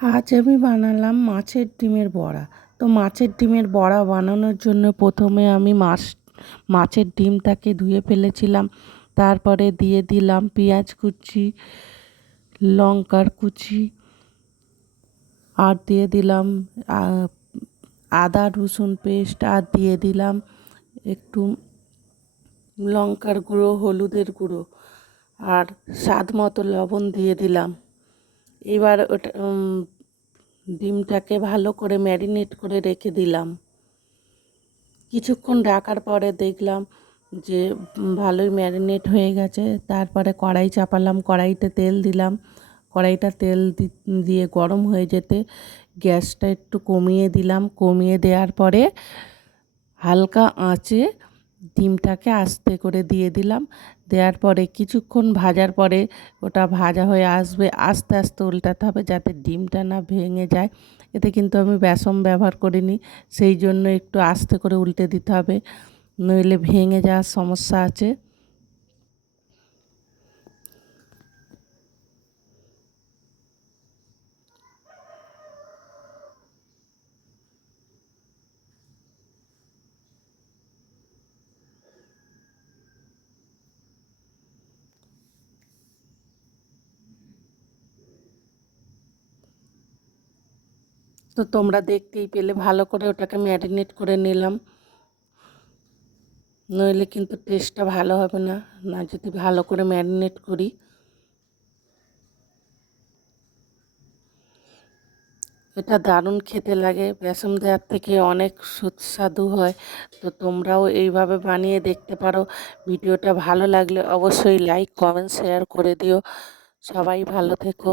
আজ আমি বানালাম মাছের ডিমের বড়া। তো মাছের ডিমের বড়া বানানোর জন্য প্রথমে আমি মাছ, মাছের ডিমটাকে ধুয়ে ফেলেছিলাম। তারপরে দিয়ে দিলাম পেঁয়াজ কুচি, লঙ্কার কুচি, আর দিয়ে দিলাম আদা রসুন পেস্ট, আর দিয়ে দিলাম একটু লঙ্কার গুঁড়ো, হলুদের গুঁড়ো, আর স্বাদ মতো লবণ দিয়ে দিলাম। এবার ওটা ডিমটাকে ভালো করে ম্যারিনেট করে রেখে দিলাম। কিছুক্ষণ রাখার পরে দেখলাম যে ভালোই ম্যারিনেট হয়ে গেছে। তারপরে কড়াই চাপালাম, কড়াইতে তেল দিলাম। কড়াইটা তেল দিয়ে গরম হয়ে যেতে গ্যাসটা একটু কমিয়ে দিলাম। কমিয়ে দেওয়ার পরে হালকা আঁচে ডিমটাকে আস্তে করে দিয়ে দিলাম। দেওয়ার পরে কিছুক্ষণ ভাজার পরে ওটা ভাজা হয়ে আসবে, আস্তে আস্তে উল্টাতে হবে যাতে ডিমটা না ভেঙে যায়। এতে কিন্তু আমি বেসম ব্যবহার করিনি, সেই জন্য একটু আস্তে করে উল্টে দিতে হবে। নইলে ভেঙে যাওয়ার সমস্যা আছে। তো তোমরা দেখতেই পেলে, ভালো করে ওটাকে ম্যারিনেট করে নিলাম। নইলে কিন্তু টেস্টটা ভালো হবে না। না, যদি ভালো করে ম্যারিনেট করি। এটা দারুণ খেতে লাগে। বেসন দেওয়ার থেকে অনেক সুস্বাদু হয়। তো তোমরাও এইভাবে বানিয়ে দেখতে পারো। ভিডিওটা ভালো লাগলে অবশ্যই লাইক, কমেন্ট, শেয়ার করে দিও। সবাই ভালো থেকো।